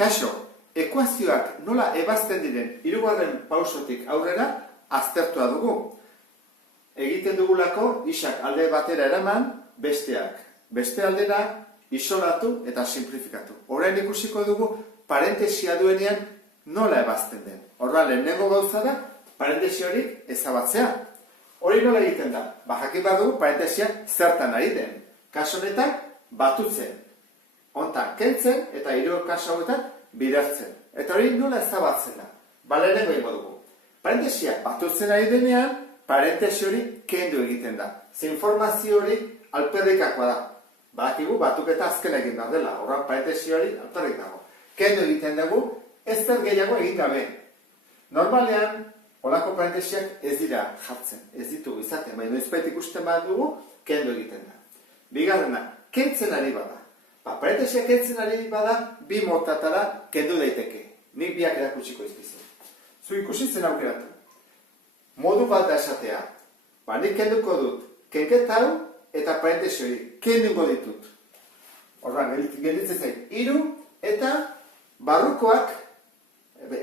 Kaso, ekuazioak nola ebazten diren hirugarren pausotik aurrera aztertua dugu. Egiten dugulako isak alde batera eraman, besteak. Beste aldera isolatu eta simplifikatu. Orain ikusiko dugu parentesia duenean nola ebazten den. Horra lehenengo gauza da parentesi hori ezabatzea. Hori nola egiten da? Jakin behar dugu parentesia zertan ari den. Kaso honetan batutzen. Hontan kentzen eta hiru kaso hauetan bidertzen. Eta hori nola ezabatzen da? Lehenengo egingo dugu. Parentesia batutzen ari denean, parentesi hori kendu egiten da. Ze informazio hori alperrikakoa da. Badakigu batuketa azken egin behar dela. Horra parentesi hori alperrik dago. Kendu egiten dugu, ez zer gehiago egin gabe. Normalean, holako parentesiak ez dira jartzen. Ez ditugu izaten, baina noizbait ikusten bat dugu, kendu egiten da. Bigarrena, kentzen ari bada. Parentesia kentzen ari bada, bi motatara kendu daiteke. Nik biak erakutsiko izkizu. Zu ikusitzen aukeratu. Modu bat da esatea. Nik kenduko dut. Kenketa hau eta parentesi hori. Kenduko ditut. Horran, gelditzen zain. 3 eta barrukoak,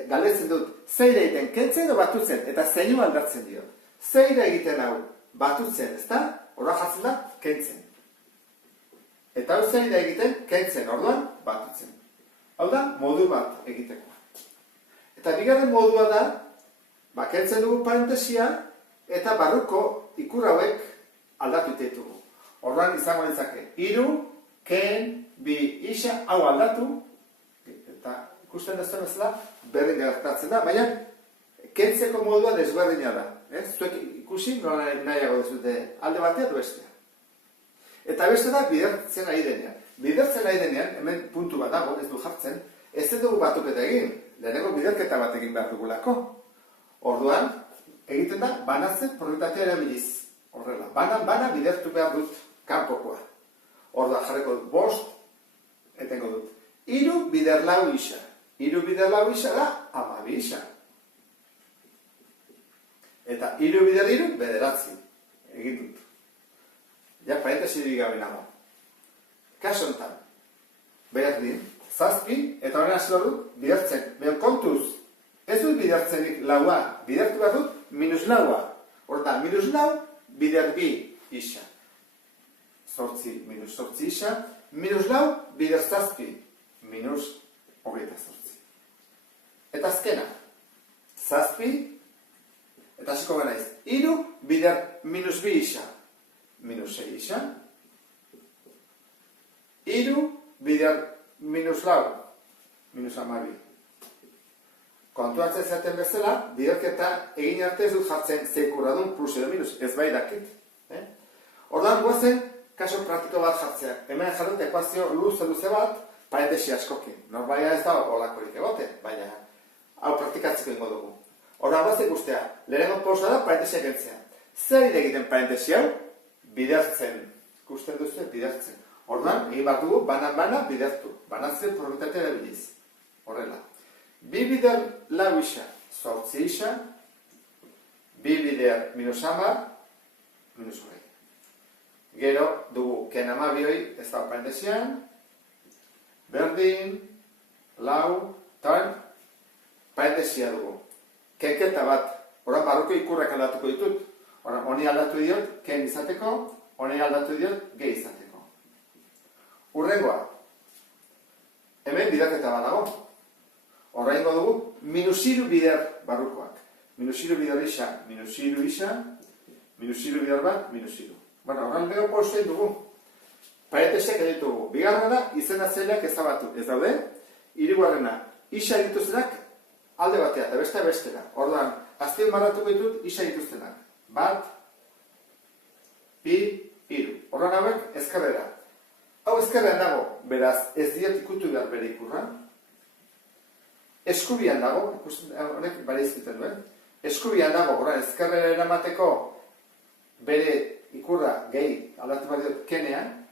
galdetzen dut, zeira egiten kentzen edo batutzen. Eta zeinu aldatzen dio. Zeira egiten hau batutzen, ezta? Horra jatzen da, kentzen. Eta hau zeira egiten, kentzen, orduan, batutzen. Hau da, modu bat egiteko. Eta bigarren modua da, kentzen dugu parentesia, eta barruko ikur hauek aldatu ditugu. Orduan izango ditzake, 3, ken, bi, isa, hau aldatu, eta ikusten dezuen bezala, berdin gertatzen da, baina kentzeko modua desberdina da. Zuek ikusi, nola nahiago dezute alde batea edo bestea. Eta beste da, bidertzen ari denean. Bidertzen ari denean, hemen puntu bat dago, ez du jartzen, ez dugu batuketa egin, lehenengo biderketa bat egin behar dugulako. Orduan, egiten da, banatzen probitatea erabiliz. Horrela, bana bidertu behar dut kanpokoa. Orduan, jarriko dut 5, etengo dut. 3 bider 4 isa. 3 bider 4 isa da, 12 isa. Eta 3 bider 3, 9. Egin dut. Ja, parentesirik gabe nago. Kaso honetan, berdin, 7, eta horren hasi dut, bidertzen. Behin kontuz, ez dut bidertzenik 4, bidertu behar dut, -4. Horretan, -4, bider 2 isa. 8, -8 isa, -4, bider 7, -28. Eta azkena, 7, eta hasiko gara iz, 3, bider -2 isa. -6 isa. 3 bider -4, -12. Kontuatzen zaten bezala, biderketa egin arte ez dut jartzen zeikurra duen plus edo minus, ez bai dakit. Ordan guazen, kaso praktiko bat jartzea. Hemen jarrut ekuazio luze bat, parentesi askokin. Normalia ez da olakorik egote, baina hau praktikatzeko ingo dugu. Ordan guazen guztea, lehenengo pausa da parentesia kentzea. Zer egiten parentesi hau? Bidertzen. Ikusten duzu, bidertzen. Orduan, egin bat dugu, bana bidertu. Banatzen probitatea erabiliz. Horrela. 2 bider 4 isa, 8 isa. 2 bider -10, -20. Gero, dugu, ken 12 ez da parentesian. Berdin, 4, eta parentesia dugu. Kenketa bat. Horan barruko ikurrak aldatuko ditut. Honi aldatu diot, ken izateko, honi aldatu diot, ge izateko. Urrengoa. Hemen bidaketa bat dago. Horraingo dugu, -3 bider barrukoak. -3 bider isa, -3 isa, -3 bider bat, -3. Horran gero pausen dugu. Parentesiak editugu. Bigarrena da, izenatzaileak ezabatu. Ez daude, hirugarrena, isa dituztenak alde batea, eta bestea bestera. Orduan, azpien marratuko ditut isa dituztenak. 1, 2, 3. Horran hauek ezkerrera. Hau ezkerrean dago, beraz, ez diot ikutu behar bere ikurra. Eskubian dago, honek bere izkiten duen. Eskubian dago, horran ezkerrera eramateko bere ikurra gehi aldatu behar diot kenean.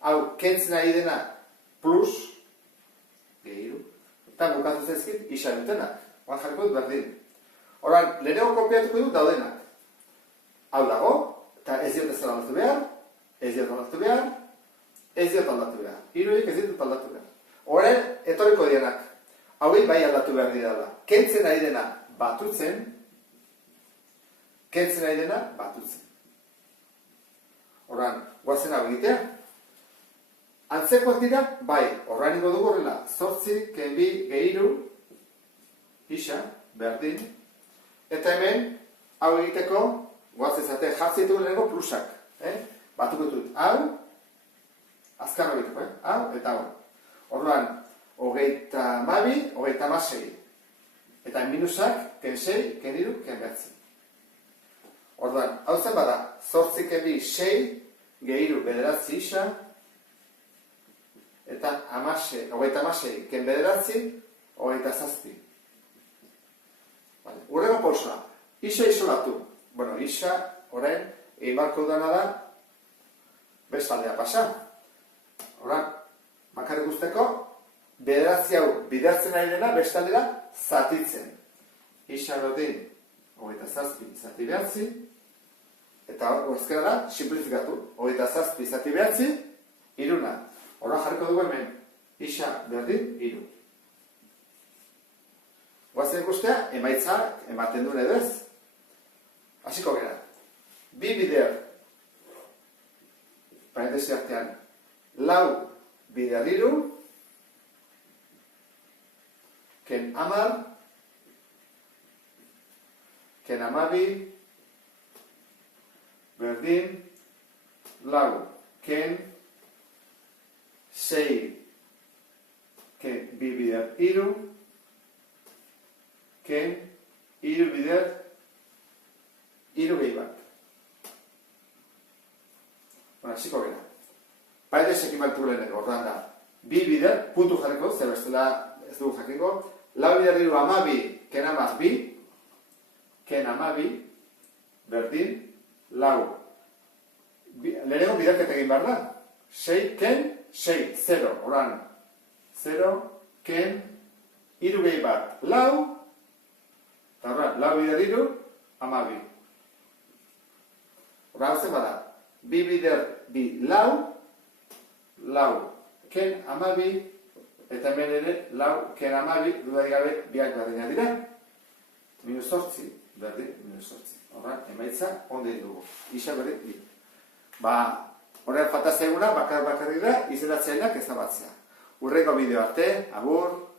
Hau, kentzen ari dena plus, gehiru. Eta bukatu zaizkit, isa dutenak. Horan jarriko dut berdin. Horran, lehenengo kopiatuko dut daudenak. Hau dago, eta ez diot ez aldatu behar, ez diot aldatu behar, ez diot aldatu behar. Hirurik ez diot aldatu behar. Horren, etorriko direnak. Hauei bai aldatu behar dira. Kentzen ari dena batutzen. Kentzen ari dena batutzen. Horren, guazen hau egitea. Antzekoak dira, bai, horrean ingo dugu horrela. 8, kenbi, gehiru, isa, berdin. Eta hemen, hau egiteko, guazen zate, jartzen ditugu lehenko plusak. Batuko dut, hau, azkarra egiteko, hau, eta hau. Horrean, 32, 36. Eta minusak, ken 6, ken 3, ken 9. Horrean, hau zen bada, 8, kenbi, 6, gehiru, 9 isa, eta 36, ken 9, 27. Urrego pausa, isa isolatu. Bueno, isa, orain, egin barko dudana da, bestaldea pasa. Horan, bakarrik guzteko, 9 hau bidertzen ari dena, bestaldera zatitzen. Isa berdin, 27 zati behatzi, eta horrezkera da, simplifikatu. 27 zati behatzi, iruna. Horra jarriko dugu hemen, isa berdin, iru. Guazen ikustea, emaitzak ematen duen edo ez. Hasiko gara. Bi bider, parentesi artean, 4 bider iru, ken 10, ken 12, berdin, 4, ken 6, ken 2 bider iru, ken 3 bider iru gehi bat. Hasiko gara. Paidesek imaltu leheneko, ordan da. 2 bider, puntu jarriko, zer bestela ez dugu jakingo. 4 bider iru 12, ken 12, ken 12, berdin, 4. Leheneko biderketa egin behar da. 6, ken, 6, 0, oran. 0, ken, 3 gehi bat, 4, eta horren, 4 bider iru, 12. Horren, zen bada, 2 bider, 2, 4, ken 12, eta hemen ere, 4, ken 12, dudarik gabe, biak berdina dira. -8, berdin, -8. Horren, emaitza, onde dugu. Isa berdin, horren falta zaiguna, bakarrik da, izendatzaileak ezabatzea. Urrengo bideo arte, agur!